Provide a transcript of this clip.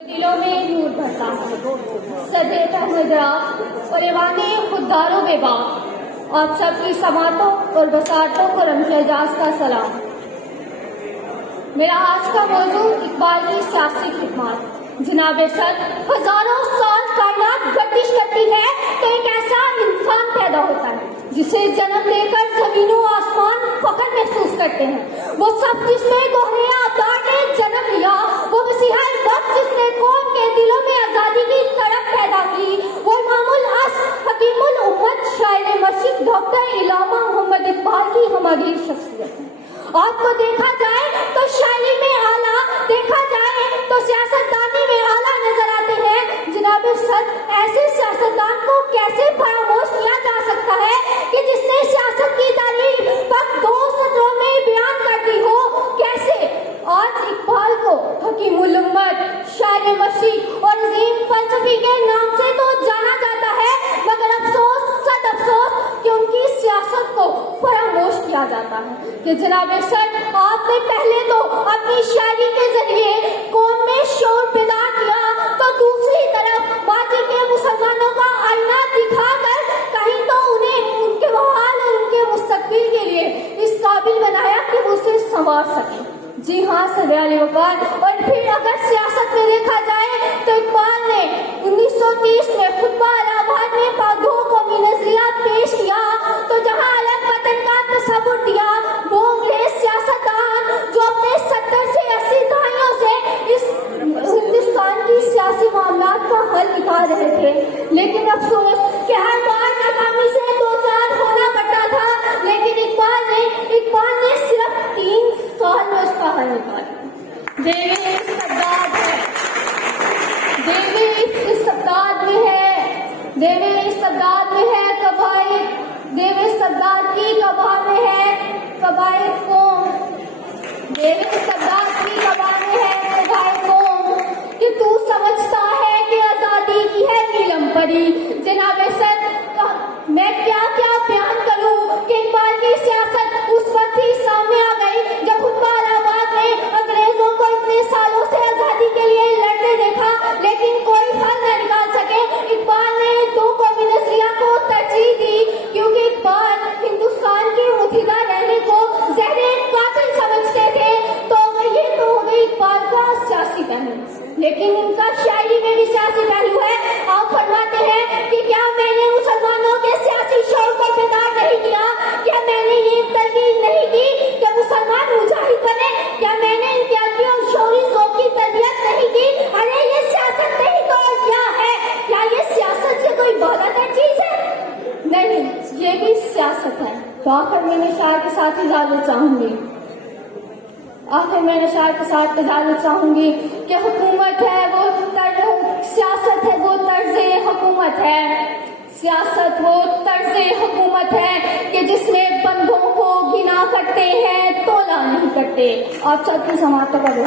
दिलों में नूर भरता है, सदेता मज़रात परिवाने खुददारों में बाप। आप सबकी समातों और बसातों को रमज़ का सलाम। मेरा आज का मौजू इकबाल की सियासी खिदमत। जनाब सर, हजारों साल कायनात गर्दिश करती है तो एक ऐसा इंसान पैदा होता है जिसे जन्म देकर जमीनों आसमान फख्र महसूस करते हैं। वो सब जिसमें गोहरे आबदार ने जन्म लिया, वो मसीहा वक्त जिसने कौम के दिलों में आजादी की तड़प पैदा की, वो इमामुल अस हकीमुल उम्मत शायर मशीक डॉक्टर इलामा मोहम्मद इकबाल की हमारी शख्सियत है। आपको देखा जाए तो शायरी में आला, देखा जाए तो सियासतदानी में आला नजर आते हैं। जनाब सर, ऐसे सियासतदान को कैसे फरामोश किया जा सकता है कि जिसने सियासत की तारीफ पर 2 सत्रों में बयान कर दी हो? कैसे? आज इकबाल को हकीमुल उम्मत, शायर मशीक और अजीम फलसफी के नाम से तो जाना जाता है, मगर अफसोस सद अफसोस कि उनकी सियासत को फरामोश किया जाता है। कि जनाब सर, आपने पहले तो अपनी शायरी के जरिए कौम में शोर पैदा किया, तो दूसरी तरफ बाकी के मुसलमानों का आईना दिखाकर कहीं तो उन्हें उनके बहाल और उनके मुस्तकबिल के लिए इस काबिल बनाया कि वो उसे संवार सके। जी हाँ सदैव वकार। और फिर अगर सियासत में देखा जाए तो इकबाल ने 1930 में खुतबा इलाहाबाद में पौधों को नजरिया पेश किया, तो जहाँ अलग वतन का तस्वुर दिया, वो अंग्रेज सियासतदान जो अपने 70 से 80 दहाइयों से इस हिंदुस्तान की सियासी मामलात का हल निकाल रहे थे। लेकिन अफसोस कि हर बार नाकामी से 2-4 होना पड़ता था, लेकिन इकबाल ने सिर्फ 3 साल में उसका हल निकाला। देवी इस्तबदाद है, देवी इस्तबदाद में है, देवी इस्तबदाद में है कबाइल, देवी इस्तबदाद की कबा में है कबाइल कौम, देवी इस्तबदाद की कबा में है कबाइल कौम। कि तू समझता है कि आजादी की है नीलम परी। जनाब सर, मैं क्या क्या बयान करूं कि इकबाल की सियासत उस वक्त ही सामने आ गई जब खुतबा इलाहाबाद में अंग्रेजों को इतने सालों से आजादी के लिए लड़ते देखा, लेकिन कोई हल न निकाल सके। इकबाल ने 2 कौमी नजरिया को तरजीह दी, क्योंकि इकबाल हिंदुस्तान के मुत्हिदा रहने को ज़हरे कातिल समझते थे। तो ये तो हो गई इकबाल का सियासी पहलू, लेकिन उनका शायरी में भी सियासी पहलू है। आप फरमाते हैं कि क्या मैंने मुसलमानों के सियासी शौक को बेदार नहीं किया? क्या मैंने ये तरकीब नहीं की कि मुसलमान मुजाहिद बने? क्या मैंने इनकी और शौरी ज़ौक़ की तरबियत नहीं की? अरे ये सियासत नहीं तो और क्या है? क्या ये सियासत से कोई बालातर चीज है? नहीं, ये भी सियासत है। तो आखिर मैंने शायर के साथ इजाजत चाहूंगी, कि हुकूमत है वो सियासत है वो तर्ज़े हुकूमत है, सियासत वो तर्ज़े हुकूमत है कि जिसमें बंदों को गिना करते हैं तोला नहीं करते। आप सबकी समाअत करो।